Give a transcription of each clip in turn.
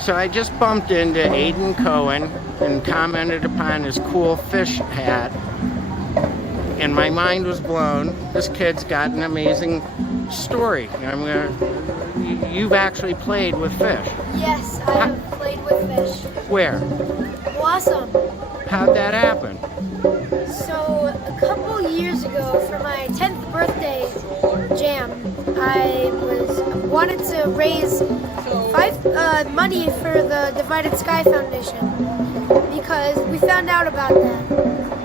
So I just bumped into Aiden Cohen and commented upon his cool Phish hat, and my mind was blown. This kid's got an amazing story. You've actually played with Phish. Yes, I have played with Phish. Where? Blossom. How'd that happen? So a couple years ago, for my 10th birthday jam, I wanted to raise money for the Divided Sky Foundation because we found out about that.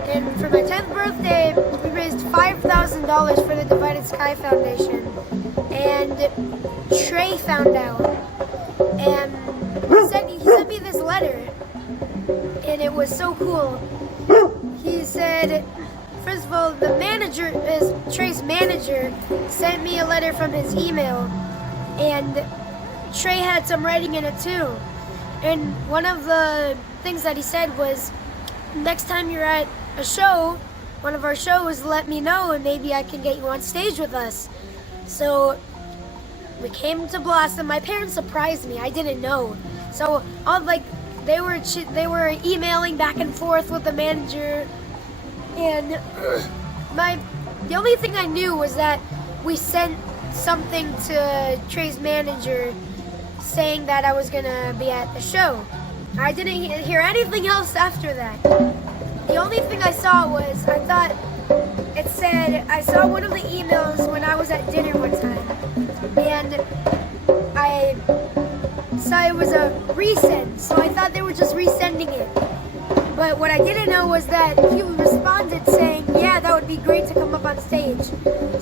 And for my 10th birthday, we raised $5,000 for the Divided Sky Foundation. And Trey found out, and he sent me this letter, and it was so cool. He said, first of all, Trey's manager sent me a letter from his email, and Trey had some writing in it too. And one of the things that he said was, next time you're at a show, one of our shows, let me know and maybe I can get you on stage with us. So we came to Blossom. My parents surprised me. I didn't know. So they were emailing back and forth with the manager, and the only thing I knew was that we sent something to Trey's manager saying that I was gonna be at the show. I didn't hear anything else after that. The only thing I saw was, I saw one of the emails when I was at dinner one time, and I saw it was a resend, so I thought they were just resending it. But what I didn't know was that he responded saying, yeah, that would be great to come up on stage.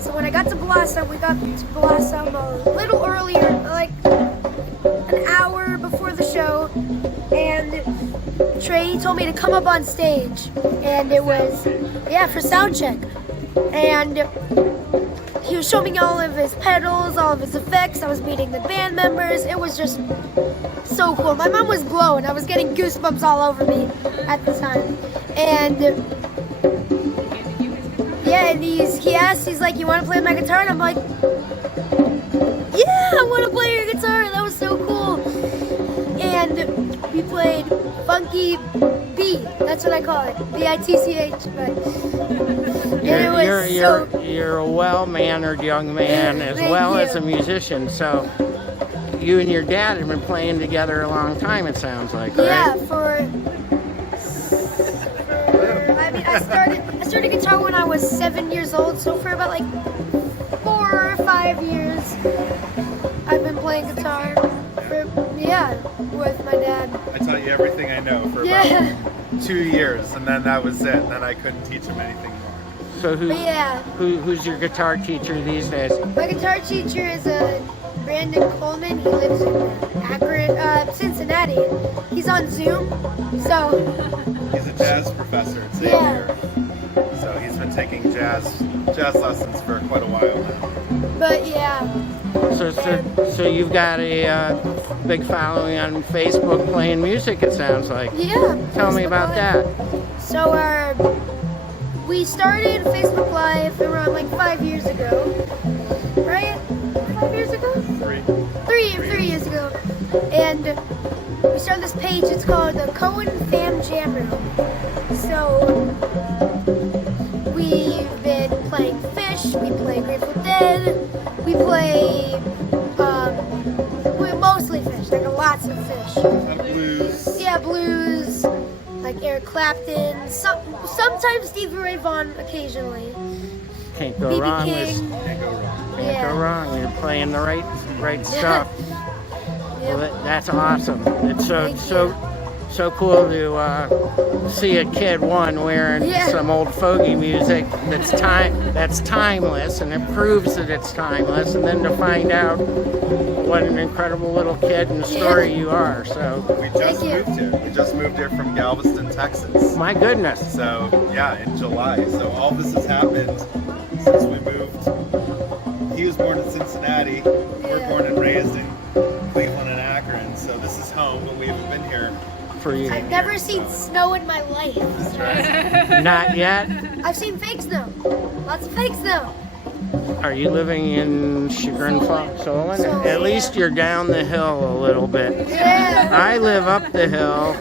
So when I got to Blossom, we got to Blossom a little earlier, like an hour before the show, and Trey told me to come up on stage, and it was, for sound check. And he was showing me all of his pedals, all of his effects. I was meeting the band members. It was just so cool. My mom was blown. I was getting goosebumps all over me at the time. And and he asked, he's like, you want to play my guitar? And I'm like, yeah, I want to play your guitar. That was so cool. And we played Funky B. That's what I call it, B-I-T-C-H. But you're a well-mannered young man as well as a musician. So you and your dad have been playing together a long time. It sounds like, right? Yeah, I started guitar when I was 7 years old. So for about 4 or 5 years, I've been playing guitar. With my dad. I taught you everything I know for about 2 years, and then that was it. And then I couldn't teach him anything more. So who's your guitar teacher these days? My guitar teacher is Brandon Coleman. He lives in Akron, Cincinnati. He's on Zoom, so he's a jazz professor at Xavier. So he's been taking jazz lessons for quite a while now. But So you've got a big following on Facebook playing music, it sounds like. Yeah. Tell me about that. So we started Facebook Live around 5 years ago, right? 5 years ago? 3 years ago. And we started this page. It's called the Cohen Fam Jam Room. So we've been playing Phish, we play Grateful Dead, we play mostly Phish, lots of Phish. Blues. Yeah, blues, Eric Clapton, sometimes Stevie Ray Vaughan occasionally. Can't go B.B. wrong. King. Can't go wrong. You're playing the right stuff. Yep. Well, that's awesome. It's So cool to see a kid wearing Yeah. some old fogey music that's timeless, and it proves that it's timeless. And then to find out what an incredible little kid and story you are. So We just Thank you. moved here. We just moved here from Galveston, Texas. my goodness. So yeah, in July. So all this has happened since we moved. He was born in Cincinnati. We're Yeah. born and raised in Cleveland and Akron. So this is home, but we haven't been here. For you. I've never seen snow in my life. That's right. Not yet. I've seen fake snow. Lots of fake snow. Are you living in Chagrin Falls? Solon? Solon, At least yeah. you're down the hill a little bit. Yeah. I live up the hill,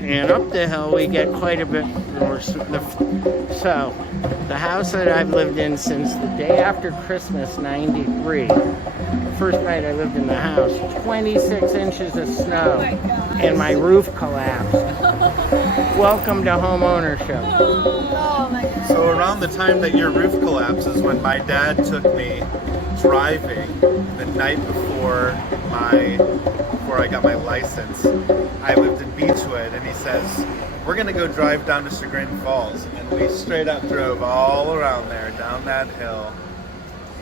and up the hill we get quite a bit more. So, the house that I've lived in since the day after Christmas, '93, first night I lived in the house, 26 inches of snow, and my roof collapsed. Welcome to home ownership. Oh my god. So around the time that your roof collapses, when my dad took me driving the night before I got my license, I lived in Beechwood, and he says, we're gonna go drive down to Chagrin Falls. And we straight up drove all around there, down that hill.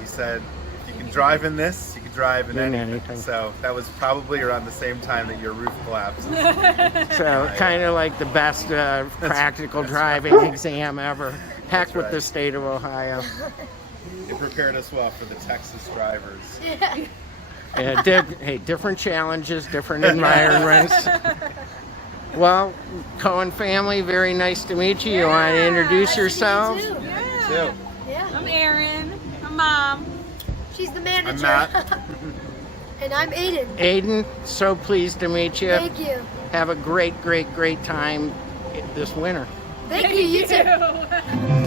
He said, if you can drive in this, you can drive in anything. So that was probably around the same time that your roof collapses. So, kind of like the best practical driving exam ever. Heck with the state of Ohio. It prepared us well for the Texas drivers. Yeah. Hey, different challenges, different environments. Well, Cohen family, very nice to meet you. You want to introduce yourselves? Too. Too. Yeah. I'm Erin. I'm Mom. She's the manager. I'm Matt. And I'm Aiden. Aiden, so pleased to meet you. Thank you. Have a great, great, great time this winter. Thank you. You too.